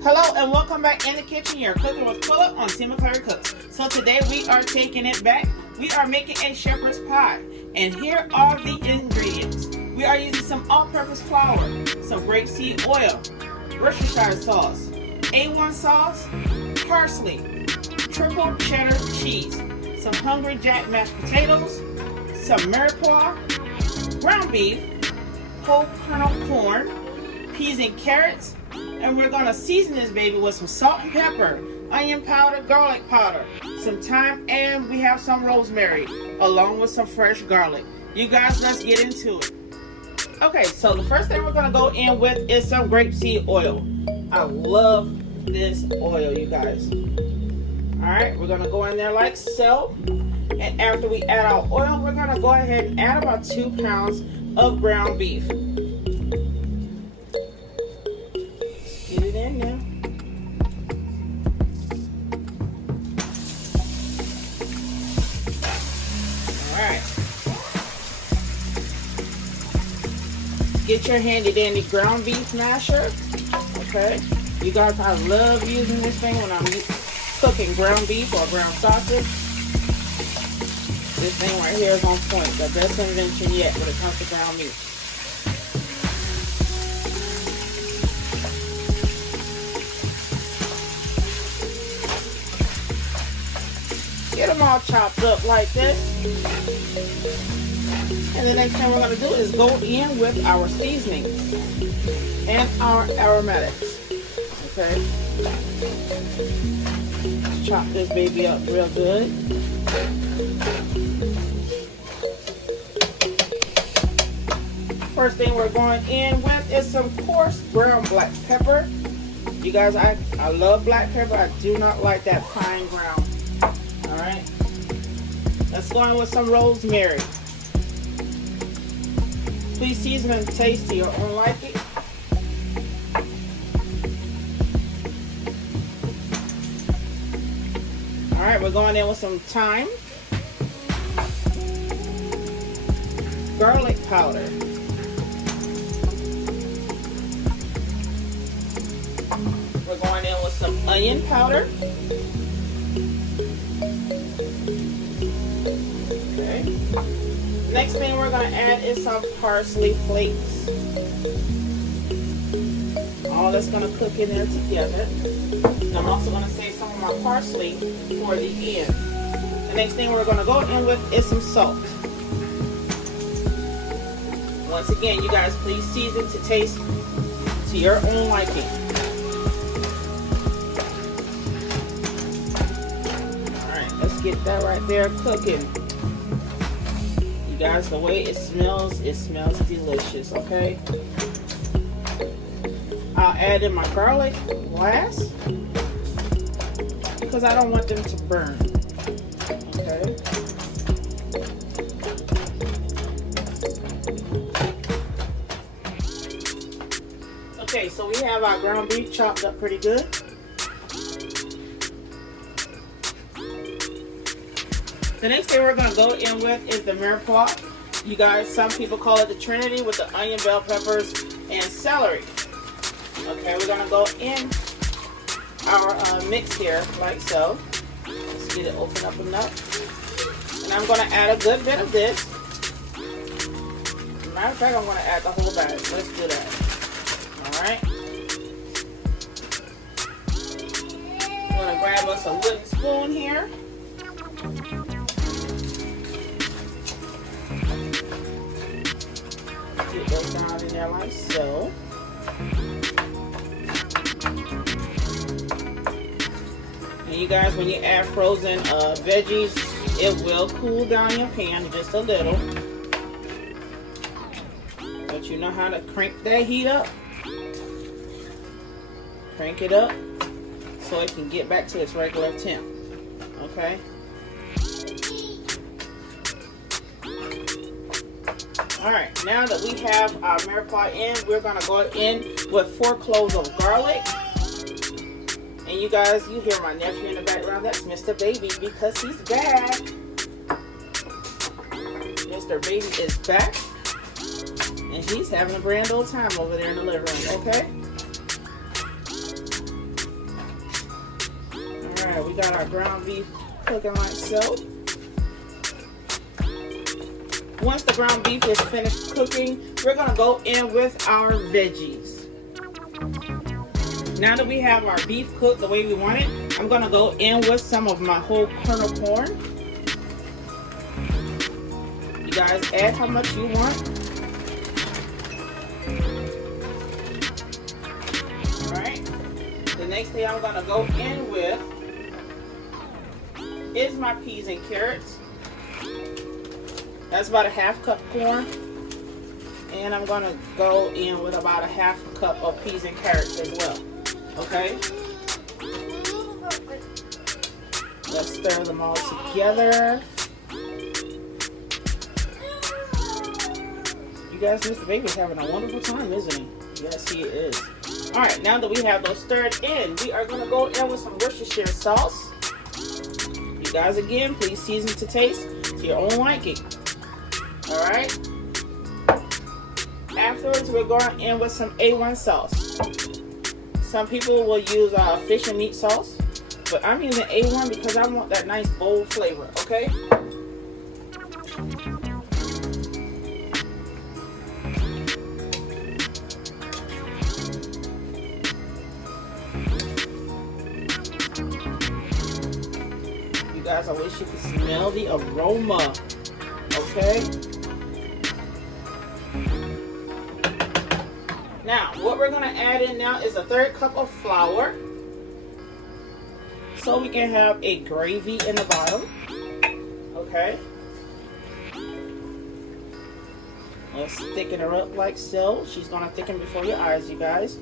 Hello and welcome back in the kitchen. You're cooking with Quilla on Tia McClary Cooks. So today we are taking it back. We are making a shepherd's pie. And here are the ingredients. We are using some all-purpose flour, some grapeseed oil, Worcestershire sauce, A1 sauce, parsley, triple cheddar cheese, some Hungry Jack mashed potatoes, some mirepoix, ground beef, whole kernel corn, peas and carrots, and we're gonna season this baby with some salt and pepper, onion powder, garlic powder, some thyme, and we have some rosemary, along with some fresh garlic. You guys, let's get into it. Okay, so the first thing we're gonna go in with is some grapeseed oil. I love this oil, you guys. All right, we're gonna go in there like so. And after we add our oil, we're gonna go ahead and add about 2 pounds of ground beef. Get it in now. Alright. Get your handy dandy ground beef masher. Okay. You guys, I love using this thing when I'm cooking ground beef or ground sausage. This thing right here is on point. The best invention yet when it comes to ground meat. Get them all chopped up like this. And the next thing we're going to do is go in with our seasonings and our aromatics. Okay. Let's chop this baby up real good. First thing we're going in with is some coarse ground black pepper. You guys, I love black pepper. I do not like that fine ground. Alright. Let's go in with some rosemary. Please season and taste to your own liking. Alright, we're going in with some thyme. Garlic powder. We're going in with some onion powder. Okay. Next thing we're going to add is some parsley flakes. All that's going to cook in there together. And I'm also going to save some of my parsley for the end. The next thing we're going to go in with is some salt. Once again, you guys, please season to taste to your own liking. Alright, let's get that right there cooking. You guys, the way it smells delicious, okay? I'll add in my garlic last because I don't want them to burn. Okay. Okay, so we have our ground beef chopped up pretty good. The next thing we're going to go in with is the mirepoix. You guys, some people call it the Trinity with the onion, bell peppers, and celery. Okay, we're going to go in our mix here like so. Let's get it open up enough. And I'm going to add a good bit of this. Matter of fact, I'm going to add the whole bag. Let's do that. Alright. I'm going to grab us a wooden spoon here. Get those down in there like so. And you guys, when you add frozen veggies, it will cool down your pan just a little. But you know how to crank that heat up. Crank it up so it can get back to its regular temp. Okay? Alright, now that we have our mirepoix in, we're going to go in with 4 cloves of garlic. And you guys, you hear my nephew in the background. That's Mr. Baby because he's back. Mr. Baby is back. And he's having a grand old time over there in the living room, okay? got our ground beef cooking like so. Once the ground beef is finished cooking, we're gonna go in with our veggies. Now that we have our beef cooked the way we want it, I'm gonna go in with some of my whole kernel corn. You guys add how much you want. Alright. The next thing I'm gonna go in with is my peas and carrots. That's about a half cup corn. And I'm gonna go in with about a half cup of peas and carrots as well. Okay? Let's stir them all together. You guys, Mr. Baby's having a wonderful time, isn't he? Yes, he is. Alright, now that we have those stirred in, we are going to go in with some Worcestershire sauce. You guys, again, please season to taste to your own liking. Alright? Afterwards, we're going in with some A1 sauce. Some people will use fish and meat sauce, but I'm using A1 because I want that nice bold flavor, okay? You guys, I wish you could smell the aroma, okay? Now, what we're going to add in now is a 1/3 cup of flour. So we can have a gravy in the bottom. Okay. Let's thicken her up like so. She's going to thicken before your eyes, you guys.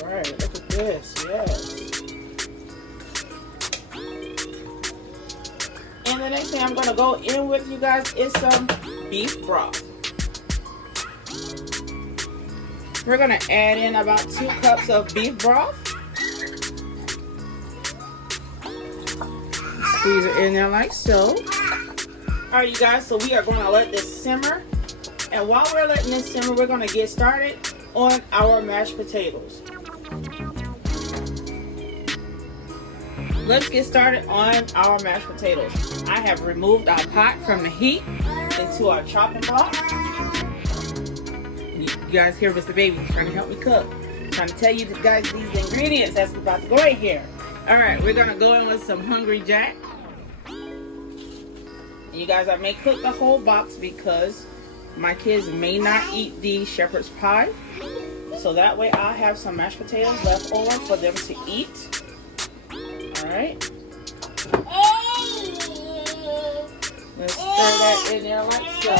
Alright, look at this. Yes. And the next thing I'm going to go in with, you guys, is some beef broth. We're going to add in about 2 cups of beef broth. Squeeze it in there like so. Alright, you guys, so we are going to let this simmer. And while we're letting this simmer, we're going to get started on our mashed potatoes. Let's get started on our mashed potatoes. I have removed our pot from the heat into our chopping block. You guys hear Mr. Baby trying to help me cook. Trying to tell you guys these ingredients that's about to go right here. Alright, we're going to go in with some Hungry Jack. You guys, I may cook the whole box because my kids may not eat the shepherd's pie. So that way I'll have some mashed potatoes left over for them to eat. Alright. Let's stir that in there like so.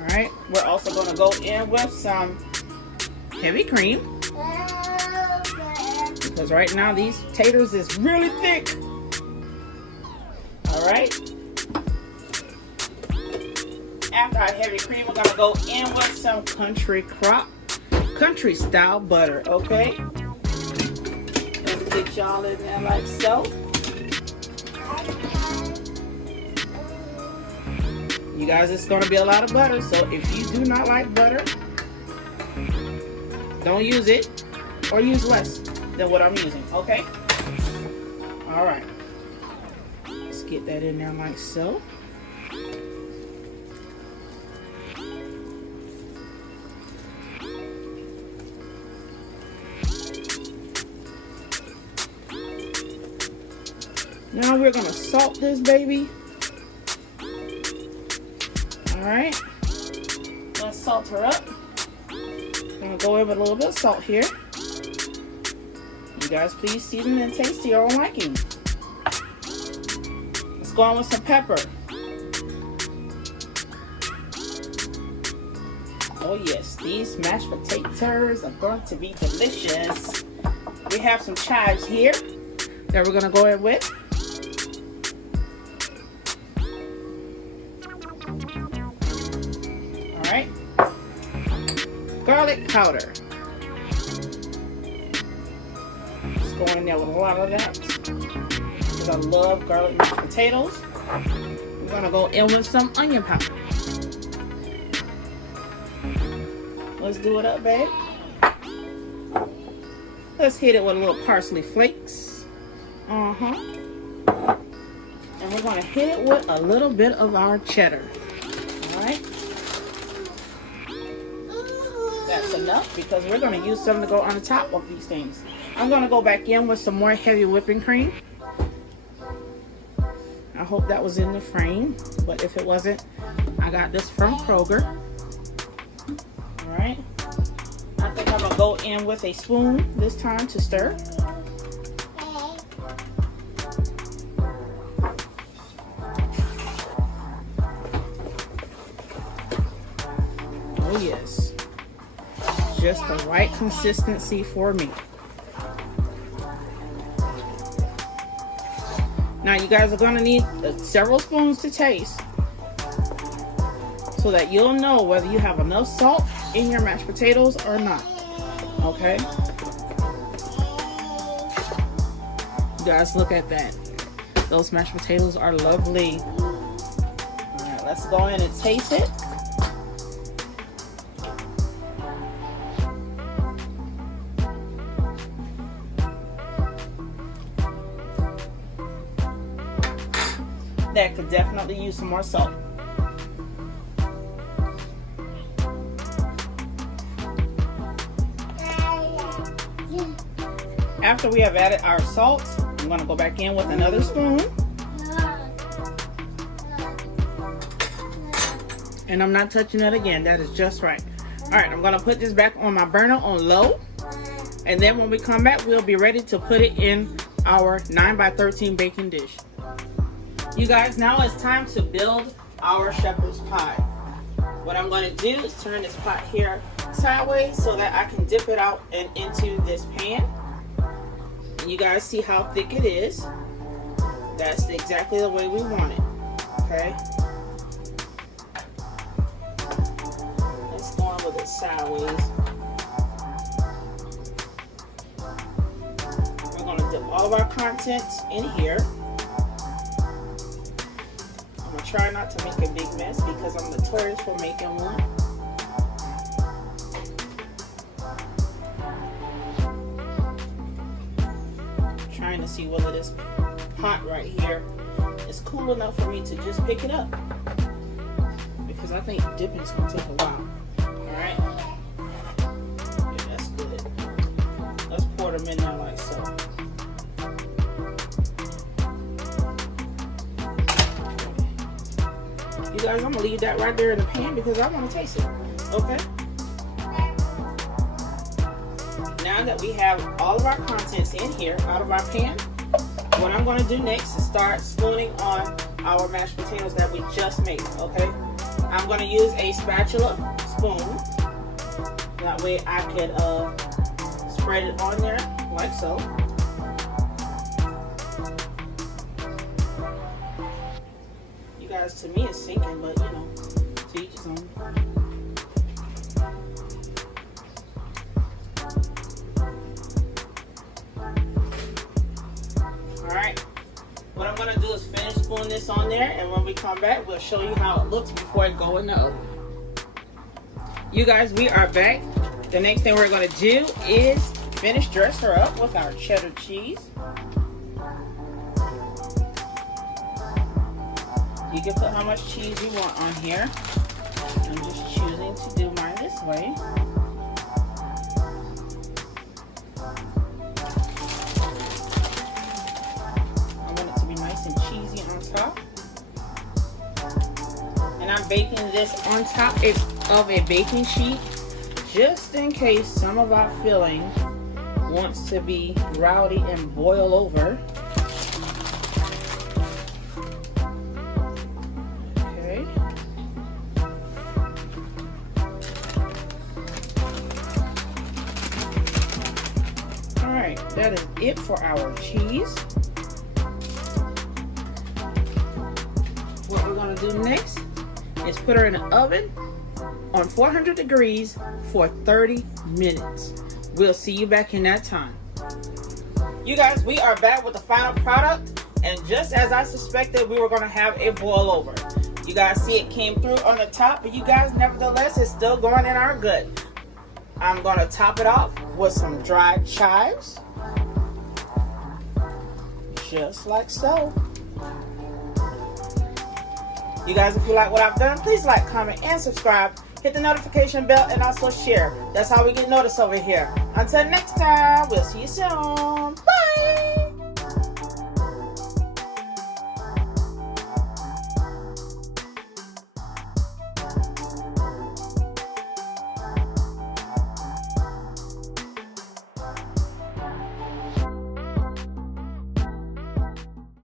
Alright, we're also going to go in with some heavy cream. Because right now these taters is really thick. Alright. After our heavy cream, we're going to go in with some country style butter, okay? Let's get y'all in there like so. You guys, it's going to be a lot of butter, so if you do not like butter, don't use it, or use less than what I'm using, okay? Alright. Let's get that in there like so. Now we're going to salt this baby. Alright. Let's salt her up. I'm going to go in with a little bit of salt here. You guys, please season and taste to your own liking. Let's go on with some pepper. Oh yes, these mashed potatoes are going to be delicious. We have some chives here that we're going to go in with. Alright. garlic powder. Just go in there with a lot of that because I love garlic mashed potatoes. We're gonna go in with some onion powder. Let's do it up, babe. Let's hit it with a little parsley flakes. And we're gonna hit it with a little bit of our cheddar. All right. That's enough because we're gonna use some to go on the top of these things. I'm gonna go back in with some more heavy whipping cream. I hope that was in the frame, but if it wasn't, I got this from Kroger. All right. I think I'm gonna go in with a spoon this time to stir. Oh yes, just the right consistency for me. Now you guys are gonna need several spoons to taste so that you'll know whether you have enough salt in your mashed potatoes or not. Okay? You guys, look at that. Those mashed potatoes are lovely. All right, let's go in and taste it. That could definitely use some more salt. After we have added our salt, I'm going to go back in with another spoon. And I'm not touching it again. That is just right. All right, I'm going to put this back on my burner on low. And then when we come back, we'll be ready to put it in our 9x13 baking dish. You guys, now it's time to build our shepherd's pie. What I'm going to do is turn this pot here sideways so that I can dip it out and into this pan. And you guys see how thick it is. That's exactly the way we want it. Okay. Let's go on with it sideways. We're going to dip all of our contents in here. Try not to make a big mess because I'm notorious for making one. Trying to see whether this pot right here is cool enough for me to just pick it up, because I think dipping is going to take a while. Alright, yeah, that's good. Let's pour them in there like so. You guys, I'm gonna leave that right there in the pan because I want to taste it. Okay. Now that we have all of our contents in here out of our pan, what I'm going to do next is start spooning on our mashed potatoes that we just made. Okay. I'm going to use a spatula spoon. That way I could spread it on there like so. To me it's sinking, but you know, to each his own. Alright, what I'm going to do is finish spooning this on there, and when we come back we'll show you how it looks before it goes in the oven. You guys, we are back. The next thing we're going to do is finish dress her up with our cheddar cheese. You can put how much cheese you want on here. I'm just choosing to do mine this way. I want it to be nice and cheesy on top. And I'm baking this on top of a baking sheet just in case some of our filling wants to be rowdy and boil over. That is it for our cheese. What we're going to do next is put her in the oven on 400 degrees for 30 minutes. We'll see you back in that time. You guys, we are back with the final product, and just as I suspected, we were going to have a boil over. You guys see it came through on the top, but you guys, nevertheless, it's still going in our gut. I'm going to top it off with some dried chives, just like so. You guys, if you like what I've done, please like, comment, and subscribe. Hit the notification bell and also share. That's how we get noticed over here. Until next time, we'll see you soon.